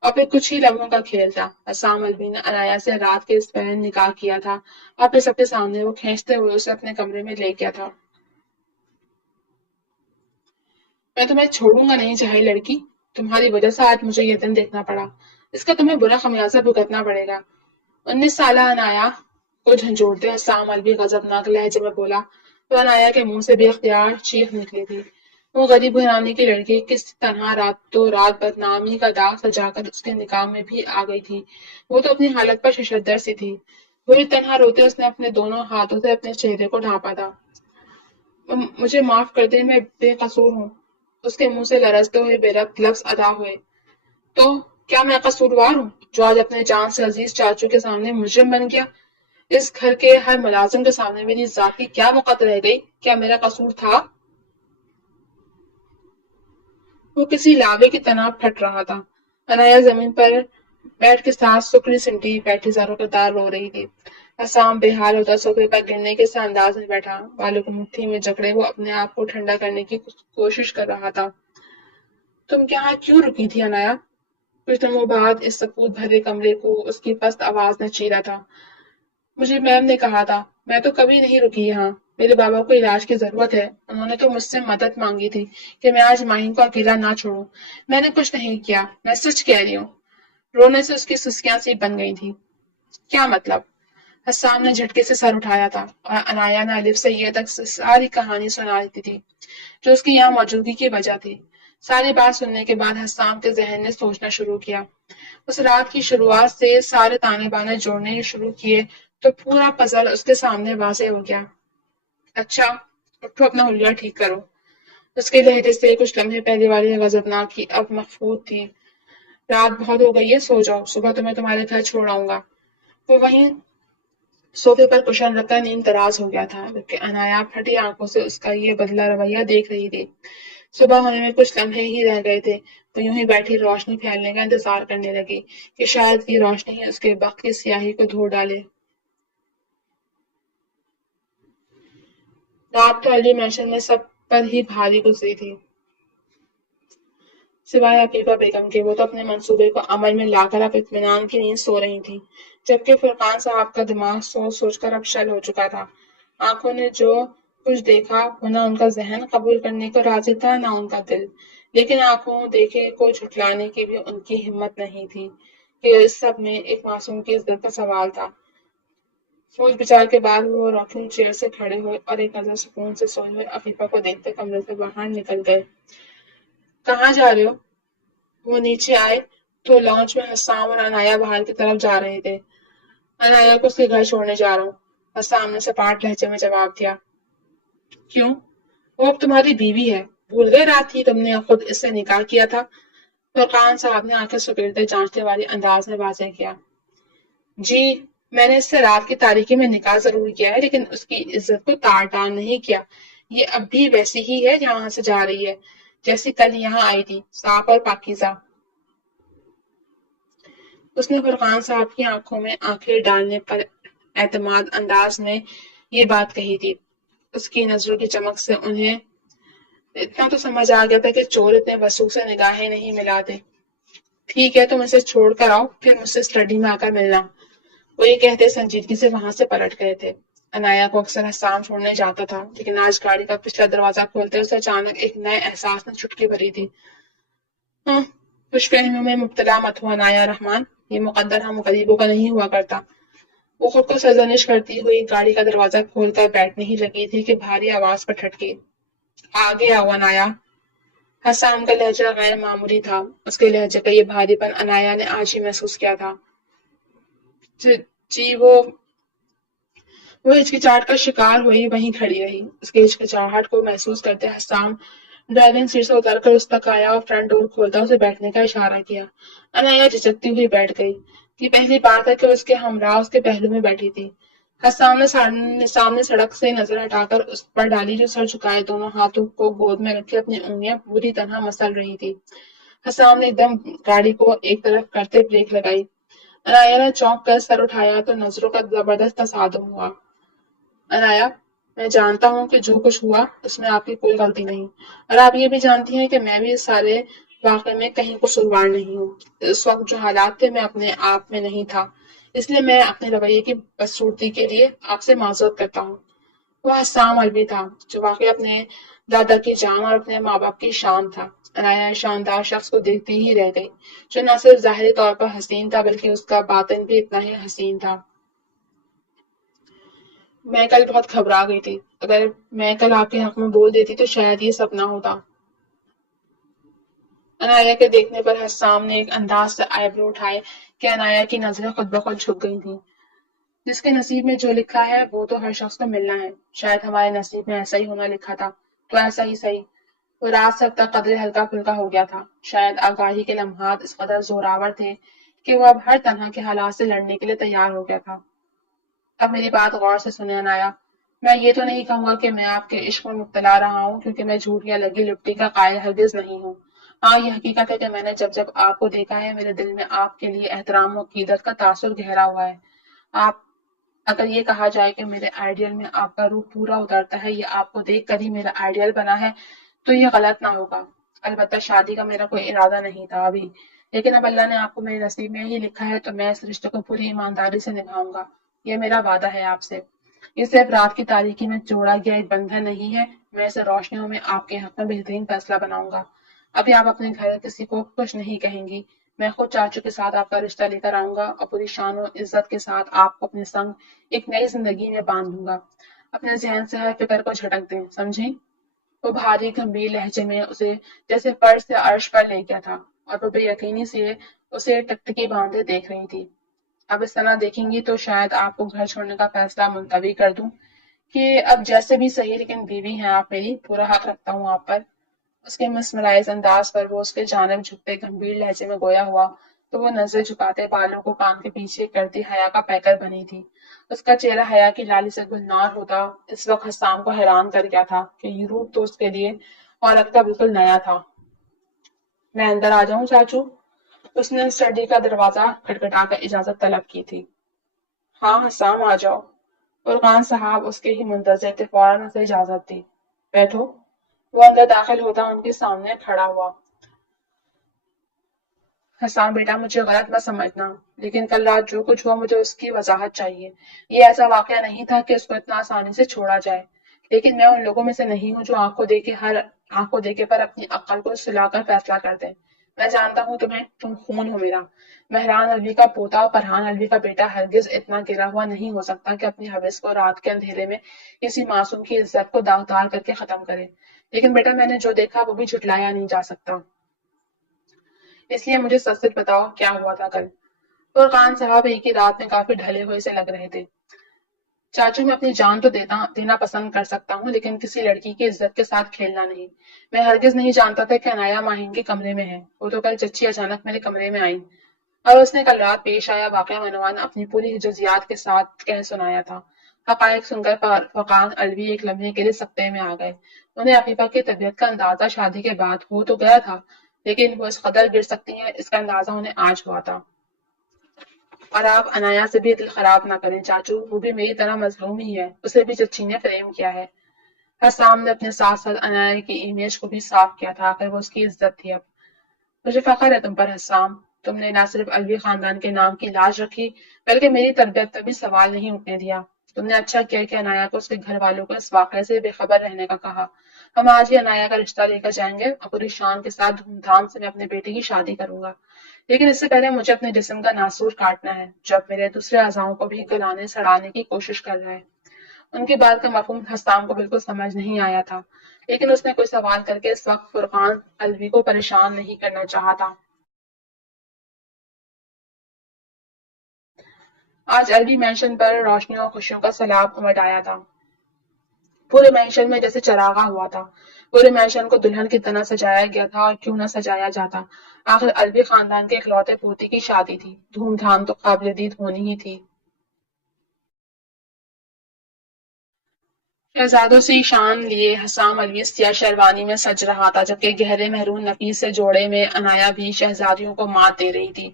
اور پھر کچھ ہی لمحوں کا کھیل تھا۔ حسام الوی نے انایا سے رات کے اس پہر نکاح کیا تھا، اور پھر سب کے سامنے وہ کھینچتے ہوئے اسے اپنے کمرے میں لے گیا تھا۔ میں تمہیں چھوڑوں گا نہیں چاہے لڑکی، تمہاری وجہ سے آج مجھے یہ دن دیکھنا پڑا، اس کا تمہیں برا خمیازہ بھگتنا پڑے گا۔ 19 سالہ انایا کو جھنجھوڑتے حسام الوی غضبناک لہجے میں بولا تو انایا کے منہ سے بے اختیار چیخ نکلی تھی۔ وہ غریب گھرانے کی لڑکی کس طرح راتوں رات بدنامی کا داغ سجا کر اس کے نکاح میں بھی آ گئی تھی۔ وہ تو اپنی حالت پر ششدر سی تھی۔ بری تنہا روتے اس نے اپنے دونوں ہاتھوں سے اپنے چہرے کو ڈھانپا تھا۔ مجھے معاف کر دیں، میں بے قصور ہوں۔ اس کے منہ سے لرزتے ہوئے بے ربط لفظ ادا ہوئے۔ تو کیا میں قصوروار ہوں جو آج اپنے جان سے عزیز چاچو کے سامنے مجرم بن گیا؟ اس گھر کے ہر ملازم کے سامنے میری ذات کی کیا وقت رہ گئی؟ کیا میرا قصور تھا؟ وہ کسی لاوے کی طرح پھٹ رہا تھا۔ انایا زمین پر بیٹھ کے سانس سکڑی سمٹی بیٹھی زاروں کے دار رو رہی تھی۔ حسام بے حال ہوتا صوفے پر گرنے کے سے انداز میں بیٹھا، بالوں کو مٹھی میں جکڑے وہ اپنے آپ کو ٹھنڈا کرنے کی کوشش کر رہا تھا۔ تم یہاں کیوں رکی تھی انایا؟ کچھ لمحوں بعد اس سکوت بھرے کمرے کو اس کی پست آواز نے چیرا تھا۔ مجھے میم نے کہا تھا، میں تو کبھی نہیں رکی یہاں، میرے بابا کو علاج کی ضرورت ہے، انہوں نے تو مجھ سے مدد مانگی تھی کہ میں آج ماہین کو اکیلا نہ چھوڑوں۔ میں نے کچھ نہیں کیا، میں سچ کہہ رہی ہوں۔ رونے سے اس کی سسکیاں سی بن گئی تھی۔ کیا مطلب؟ حسام نے جھٹکے سے سر اٹھایا تھا اور انایا نے الف سے یہ تک ساری کہانی سنا دی تھی جو اس کی یہاں موجودگی کی وجہ تھی۔ ساری بات سننے کے بعد حسام کے ذہن نے سوچنا شروع کیا۔ اس رات کی شروعات سے سارے تانے بانے جوڑنے شروع کیے تو پورا پزل اس کے سامنے واضح ہو گیا۔ اچھا، اٹھو اپنا حلیہ ٹھیک کرو۔ اس کے لہجے سے کچھ لمحے پہلے والی غضبناک کی اب مخفوت تھی۔ رات بہت ہو گئی ہے، سو جاؤ، صبح تمہیں تمہارے گھر چھوڑ آؤں گا۔ وہ وہیں صوفے پر کشن رکھا نیند دراز ہو گیا تھا، جبکہ انایا پھٹی آنکھوں سے اس کا یہ بدلا رویہ دیکھ رہی تھی۔ صبح ہونے میں کچھ لمحے ہی رہ گئے تھے، وہ یوں ہی بیٹھی روشنی پھیلنے کا انتظار کرنے لگی کہ شاید یہ روشنی ہی اس کے بخت کی سیاہی کو دھو ڈالے۔ رات تو علی مینشن میں سب پر ہی بھاری گزری تھی، سوائے عفیفہ بیگم کے۔ وہ تو اپنے منصوبے کو عمل میں لا کر اب اطمینان کی نیند سو رہی تھی، جبکہ فرقان صاحب کا دماغ سوچ سوچ کر اب شل ہو چکا تھا۔ آنکھوں نے جو کچھ دیکھا وہ نہ ان کا ذہن قبول کرنے کو راضی تھا نہ ان کا دل، لیکن آنکھوں دیکھے کو جھٹلانے کی بھی ان کی ہمت نہیں تھی کہ اس سب میں ایک معصوم کی عزت کا سوال تھا۔ سوچ بچار کے بعد وہ راکنگ چیئر سے کھڑے ہوئے اور ایک نظر سکون سے سوئے ہوئے عفیفہ کو دیکھتے کمرے سے باہر نکل گئے۔ کہاں جا رہے ہو؟ وہ نیچے آئے تو لانچ میں حسام اور انایا باہر کی طرف جا رہے تھے۔ انایا کو اس کے گھر چھوڑنے جا رہا ہوں، حسام نے سپاٹ لہجے میں جواب دیا۔ کیوں؟ وہ اب تمہاری بیوی ہے، بھول گئے رات ہی تم نے خود اس سے نکاح کیا تھا؟ فرقان صاحب نے آنکھیں سپیٹتے جانچنے والی انداز میں واضح کیا، جی میں نے اس سے رات کی تاریکی میں نکاح ضرور کیا ہے، لیکن اس کی عزت کو تار تار نہیں کیا۔ یہ اب بھی ویسی ہی ہے جہاں سے جا رہی ہے، جیسی کل یہاں آئی تھی، صاف اور پاکیزہ۔ اس نے فرقان صاحب کی آنکھوں میں آنکھیں ڈالنے پر اعتماد انداز میں یہ بات کہی تھی۔ اس کی نظروں کی چمک سے انہیں اتنا تو سمجھ آ گیا تھا کہ چور اتنے وسوسے سے نگاہیں نہیں ملاتے۔ ٹھیک ہے، تم اسے چھوڑ کر آؤ، پھر مجھ سے اسٹڈی میں آ کر ملنا۔ وہ یہ کہتے سنجیدگی سے وہاں سے پلٹ گئے تھے۔ عنایہ کو اکثر حسام چھوڑنے جاتا تھا، لیکن آج گاڑی کا پچھلا دروازہ کھولتے اسے اچانک ایک نئے احساس نے چٹکی بھری تھی۔ ہاں، خوش فہمیوں میں مبتلا مت ہو عنایہ رحمان، یہ مقدر ہم غریبوں کا نہیں ہوا کرتا۔ وہ خود کو سرزنش کرتی ہوئی گاڑی کا دروازہ کھول کر بیٹھنے ہی لگی تھی کہ بھاری آواز پر ٹھٹکی۔ آگے آؤ عنایہ۔ حسام کا لہجہ غیر معمولی تھا، اس کے لہجے کا یہ بھاری پن عنایہ نے آج ہی محسوس کیا تھا۔ جی وہ ہچکچاہٹ کا شکار ہوئی وہیں کھڑی رہی۔ اس کی ہچکچاہٹ کو محسوس کرتے حسام ڈرائیونگ سیٹ سے اتر کر اس تک آیا اور فرنٹ ڈور کھولتا اسے بیٹھنے کا اشارہ کیا۔ عنایہ جھجکتی ہوئی بیٹھ گئی۔ یہ پہلی بار تھا کہ اس کے ہمراہ اس کے پہلو میں بیٹھی تھی۔ حسام نے سامنے سڑک سے نظر ہٹا کر اس پر ڈالی جو سر جھکائے دونوں ہاتھوں کو گود میں رکھے اپنی انگلیاں پوری طرح مسل رہی تھی۔ حسام نے ایک دم گاڑی کو ایک طرف کرتے بریک لگائی۔ عنایہ نے چونک کر سر اٹھایا تو نظروں کا زبردست تصادم ہوا۔ عنایہ، میں جانتا ہوں کہ جو کچھ ہوا اس میں آپ کی کوئی غلطی نہیں، اور آپ یہ بھی جانتی ہیں کہ میں بھی اس سارے واقعے میں کہیں قصوروار نہیں ہوں۔ اس وقت جو حالات تھے میں اپنے آپ میں نہیں تھا، اس لیے میں اپنے رویے کی بدصورتی کے لیے آپ سے معذرت کرتا ہوں۔ وہ حسام الوی تھا جو واقعی اپنے دادا کی جان اور اپنے ماں باپ کی شان تھا۔ عنایہ اس شاندار شخص کو دیکھتی ہی رہ گئی جو نہ صرف ظاہری طور پر حسین تھا بلکہ اس کا باطن بھی اتنا ہی حسین تھا۔ میں کل بہت گھبرا گئی تھی، اگر میں کل آپ کے حق میں بول دیتی تو شاید یہ سب نہ ہوتا۔ عنایہ کے دیکھنے پر حسام نے ایک انداز سے آئی برو اٹھائے کہ عنایہ کی نظریں خود بخود جھک گئی تھیں۔ جس کے نصیب میں جو لکھا ہے وہ تو ہر شخص کو ملنا ہے، شاید ہمارے نصیب میں ایسا ہی ہونا لکھا تھا، تو ایسا ہی صحیح۔ وہ رات سے اب تک قدرے ہلکا پھلکا ہو گیا تھا، شاید آگاہی کے لمحات اس قدر زوراور تھے کہ وہ اب ہر طرح کے حالات سے لڑنے کے لیے تیار ہو گیا تھا۔ اب میری بات غور سے سنیں عنایہ، میں یہ تو نہیں کہوں گا کہ میں آپ کے عشق میں مبتلا رہا ہوں، کیونکہ میں جھوٹ یا لگی لپٹی کا قائل ہرگز نہیں ہوں۔ ہاں، یہ حقیقت ہے کہ میں نے جب آپ کو دیکھا ہے میرے دل میں آپ کے لیے احترام و عقیدت کا تاثر گہرا ہوا ہے۔ آپ اگر یہ کہا جائے کہ میرے آئیڈیل میں آپ کا روح پورا اترتا ہے یا آپ کو دیکھ کر ہی میرا آئیڈیل بنا ہے تو یہ غلط نہ ہوگا۔ البتہ شادی کا میرا کوئی ارادہ نہیں تھا ابھی، لیکن اب اللہ نے آپ کو میرے نصیب میں ہی لکھا ہے تو میں اس رشتے کو پوری ایمانداری سے نبھاؤں گا، یہ میرا وعدہ ہے آپ سے۔ یہ صرف رات کی تاریکی میں جوڑا گیا ایک بندھن نہیں ہے، میں اسے روشنیوں میں آپ کے حق میں بہترین فیصلہ بناؤں گا۔ ابھی آپ اپنے گھر کسی کو کچھ نہیں کہیں گی، میں خود چاچو کے ساتھ آپ کا رشتہ لے کر آؤں گا اور پوری شان و عزت کے ساتھ آپ کو اپنے سنگ ایک نئی زندگی میں باندھ دوں گا۔ اپنے ذہن سے ہر فکر کو جھٹک دیں، سمجھی؟ وہ بھاری گمبھیر لہجے میں اسے جیسے فرش سے عرش پر لے گیا تھا اور وہ بے یقینی سے اسے ٹکٹکی باندھے دیکھ رہی تھی۔ اب اس طرح دیکھیں گی تو شاید آپ کو گھر چھوڑنے کا فیصلہ ملتوی کر دوں کہ اب جیسے بھی صحیح لیکن بیوی ہیں آپ میری، پورا حق رکھتا ہوں آپ پر۔ اس کے مسمرائز انداز پر وہ اس کے جانب جھکتے گمبھیر لہجے میں گویا ہوا تو وہ نظر جھکاتے بالوں کو کان کے پیچھے کرتی حیا کا پیکر بنی تھی۔ اس کا چہرہ حیا کی لالی سے گلنار ہوتا اس وقت حسام کو حیران کر گیا تھا کہ یہ روپ تو اس کے لیے عورت کا بالکل نیا تھا۔ میں اندر آ جاؤں چاچو؟ اس نے اسٹڈی کا دروازہ کھٹکھٹا کر اجازت طلب کی تھی۔ ہاں حسام آ جاؤ۔ فرقان صاحب اس کے ہی منتظر تھے، فوراً اسے اجازت دی۔ بیٹھو۔ وہ اندر داخل ہوتا ان کے سامنے کھڑا ہوا۔ حسام بیٹا، مجھے غلط مت سمجھنا، لیکن کل رات جو کچھ ہوا مجھے اس کی وضاحت چاہیے۔ یہ ایسا واقعہ نہیں تھا کہ اس کو اتنا آسانی سے چھوڑا جائے، لیکن میں ان لوگوں میں سے نہیں ہوں جو آنکھ کو دیکھے پر اپنی عقل کو سلا کر فیصلہ کر دیں۔ میں جانتا ہوں تم خون ہو میرا۔ مہران الوی کا پوتا اور فرحان الوی کا بیٹا ہرگز اتنا گرا ہوا نہیں ہو سکتا کہ اپنی حوث کو رات کے اندھیرے میں کسی معصوم کی عزت کو داغدار کر کے ختم کرے۔ لیکن بیٹا، میں نے جو دیکھا وہ بھی جھٹلایا نہیں جا سکتا، اس لیے مجھے سچ سچ بتاؤ کیا ہوا تھا کل۔ فرقان صاحب ایک ہی رات میں کافی ڈھلے ہوئے سے لگ رہے تھے۔ چاچو میں اپنی جان تو دینا پسند کر سکتا ہوں لیکن کسی لڑکی کی عزت کے ساتھ کھیلنا نہیں۔ میں ہرگز نہیں جانتا تھا کہ عنایا ماہین کے کمرے میں ہے۔ وہ تو کل چچی اچانک میرے کمرے میں آئی اور اس نے کل رات پیش آیا واقعہ عنوان اپنی پوری جزیات کے ساتھ کہہ سنایا تھا۔ حقائق سن کر فقان الوی ایک لمحے کے لیے سکتے میں آ گئے۔ انہیں عفیفہ کی طبیعت کا اندازہ شادی کے بعد ہو تو گیا تھا لیکن وہ اس قدر گر سکتی ہیں اس کا اندازہ انہیں آج ہوا تھا۔ اور آپ عنایا سے بھی دل خراب نہ کریں چاچو، وہ بھی میری طرح مظلوم ہی ہے، اسے بھی چچی نے فریم کیا ہے۔ حسام نے اپنے ساتھ ساتھ عنایا کی امیج کو بھی صاف کیا تھا، آخر وہ اس کی عزت تھی۔ اب مجھے فخر ہے تم پر حسام، تم نے نہ صرف الوی خاندان کے نام کی لاج رکھی بلکہ میری تربیت پر بھی سوال نہیں اٹھنے دیا۔ تم نے اچھا کیا کہ عنایا کو اس کے گھر والوں کو اس واقعے سے بے خبر رہنے کا کہا۔ ہم آج ہی عنایا کا رشتہ لے کر جائیں گے اور پوری شان کے ساتھ دھوم دھام سے میں اپنے بیٹے کی شادی کروں گا، لیکن اس سے پہلے مجھے اپنے جسم کا ناسور کاٹنا ہے جو اب میرے دوسرے اعضاؤں کو بھی گلانے سڑانے کی کوشش کر رہا ہے۔ ان کی بات کا مفہوم حسام کو بالکل سمجھ نہیں آیا تھا لیکن اس نے کوئی سوال کر کے اس وقت فرقان الوی کو پریشان نہیں کرنا چاہا تھا۔ آج الوی مینشن پر روشنیوں اور خوشیوں کا سیلاب امٹ آیا تھا۔ پورے مینشن میں جیسے چراغاں ہوا تھا۔ پورے مینشن کو دلہن کی طرح سجایا گیا تھا اور کیوں نہ سجایا جاتا، آخر الوی خاندان کے اکلوتے پوتی کی شادی تھی، دھوم دھام تو قابل دید ہونی ہی تھی۔ شہزادوں سے شان لیے حسام الوی سیاہ شیروانی میں سج رہا تھا جبکہ گہرے مہرون نفیس سے جوڑے میں عنایا بھی شہزادیوں کو مات دے رہی تھی۔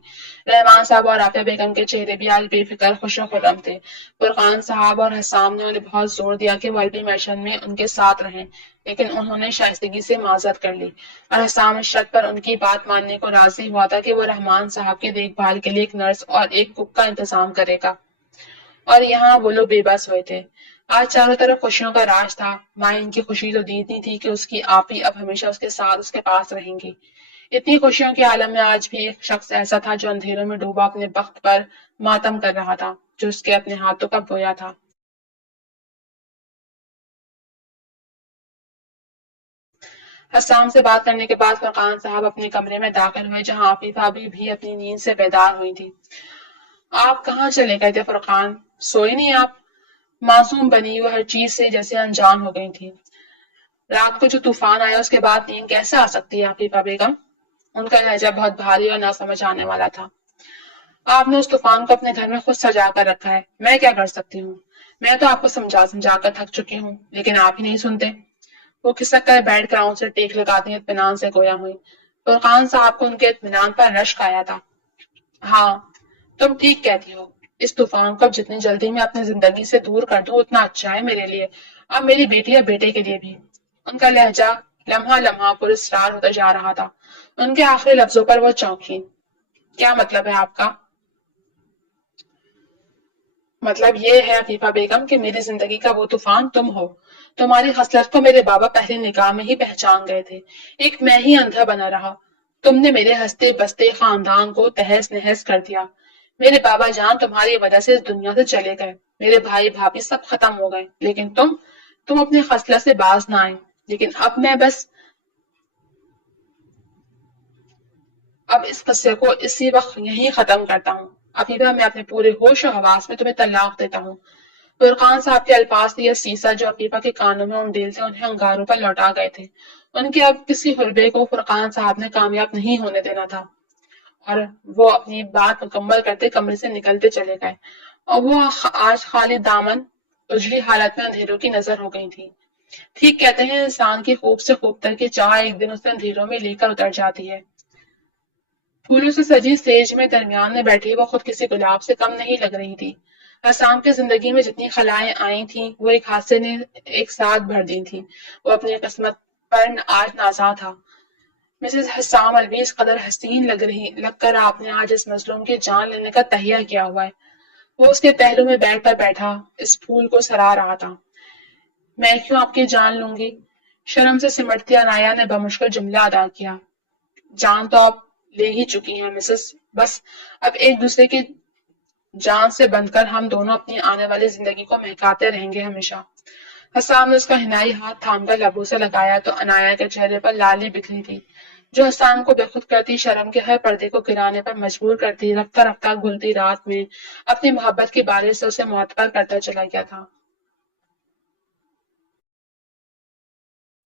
رحمان صاحب اور عافیہ بیگم کے چہرے بھی آج بے فکر خوش و خرم تھے۔ فرقان صاحب اور حسام نے انہیں بہت زور دیا کہ وہ الوی مینشن میں ان کے ساتھ رہیں لیکن انہوں نے شائستگی سے معذرت کر لی اور حسام اس شرط پر ان کی بات ماننے کو راضی ہوا تھا کہ وہ رحمان صاحب کی دیکھ بھال کے لیے ایک نرس اور ایک کک کا انتظام کرے گا۔ اور یہاں وہ لوگ بے بس ہوئے تھے۔ آج چاروں طرف خوشیوں کا راج تھا۔ مائن کی خوشی تو دیدنی تھی کہ اس کی آپی اب ہمیشہ اس کے ساتھ اس کے پاس رہیں گی۔ اتنی خوشیوں کے عالم میں آج بھی ایک شخص ایسا تھا جو اندھیروں میں ڈوبا اپنے بخت پر ماتم کر رہا تھا جو اس کے اپنے ہاتھوں کا بویا تھا۔ حسام سے بات کرنے کے بعد فرقان صاحب اپنے کمرے میں داخل ہوئے جہاں عفیفہ بھی اپنی نیند سے بیدار ہوئی تھی۔ آپ کہاں چلے گئے تھے فرقان؟ سوئی نہیں آپ؟ معصوم بنی وہ ہر چیز سے جیسے انجان ہو گئی تھی۔ رات کو جو طوفان آیا اس کے بعد نیند کیسے آ سکتی ہے عفیفہ بیگم؟ ان کا لہجہ بہت بھاری اور نہ سمجھ آنے والا تھا۔ آپ نے اس طوفان کو اپنے گھر میں خود سجا کر رکھا ہے، میں کیا کر سکتی ہوں؟ میں تو آپ کو سمجھا کر تھک چکی ہوں لیکن آپ ہی نہیں سنتے۔ وہ کھسک کر بیٹھ کر سے ٹیک لگاتی اطمینان سے گویا ہوئی۔ فرقان صاحب کو ان کے اطمینان پر رشک آیا تھا۔ ہاں تم ٹھیک کہتی ہو، اس طوفان کو اب جتنی جلدی میں اپنی زندگی سے دور کر دوں اتنا اچھا ہے میرے لیے اور میری بیٹی اور بیٹے کے لیے بھی۔ ان کا لہجہ لمحہ لمحہ پراسرار ہوتا جا رہا تھا۔ ان کے آخری لفظوں پر وہ چونکی۔ کیا مطلب ہے آپ کا؟ مطلب یہ ہے عفیفہ بیگم کہ میری زندگی کا وہ طوفان تم ہو۔ تمہاری خصلت کو میرے بابا پہلی نگاہ میں ہی پہچان گئے تھے، ایک میں ہی اندھا بنا رہا۔ تم نے میرے ہنستے بستے خاندان کو تہس نہس کر دیا۔ میرے بابا جان تمہاری وجہ سے اس دنیا سے چلے گئے، میرے بھائی بھابھی سب ختم ہو گئے لیکن تم اپنے خصلت سے باز نہ آئے۔ لیکن اب اس قصے کو اسی وقت یہیں ختم کرتا ہوں۔ عفیفہ میں اپنے پورے ہوش و حواس میں تمہیں طلاق دیتا ہوں۔ فرقان صاحب کے الفاظ سے یہ سیسا جو عفیفہ کے کانوں میں انڈیل سے انہیں انگاروں پر لوٹا گئے تھے۔ ان کے اب کسی حربے کو فرقان صاحب نے کامیاب نہیں ہونے دینا تھا اور وہ اپنی بات مکمل کرتے کمرے سے نکلتے چلے گئے اور وہ آج خالی دامن اجلی حالت میں اندھیروں کی نظر ہو گئی تھی۔ ٹھیک کہتے ہیں انسان کی خوب سے خوب تر کی چاہ ایک دن اسے اندھیروں میں لے کر اتر جاتی ہے۔ پھولوں سے سجی سیج میں درمیان میں بیٹھی وہ خود کسی گلاب سے کم نہیں لگ رہی تھی۔ حسام کی زندگی میں جتنی خلائیں آئی تھیں وہ ایک حادثے نے ایک ساتھ بھر دی تھی۔ وہ اپنی قسمت پر آج نازاں تھا۔ مسز حسام الوی اس قدر حسین لگ کر آپ نے آج اس مظلوم کی جان لینے کا تہیہ کیا ہوا ہے۔ وہ اس کے پہلو میں بیٹھ پر بیٹھا اس پھول کو سرا رہا تھا۔ میں کیوں آپ کی جان لوں گی؟ شرم سے سمٹتی عنایا نے بمشکل جملہ ادا کیا۔ جان تو آپ لے ہی چکی ہیں مسز، بس اب ایک دوسرے کی جان سے بندھ کر ہم دونوں اپنی آنے والی زندگی کو مہکاتے رہیں گے ہمیشہ۔ حسام نے اس کا حنائی ہاتھ تھام کر لبوں سے لگایا تو عنایا کے چہرے پر لالی بکھری تھی۔ جو حسان کو بے خود کرتی شرم کے ہر پردے کو گرانے پر مجبور کرتی، رفتہ رفتہ گھلتی رات میں اپنی محبت کے بارے سے اسے معطل کرتا چلا گیا تھا۔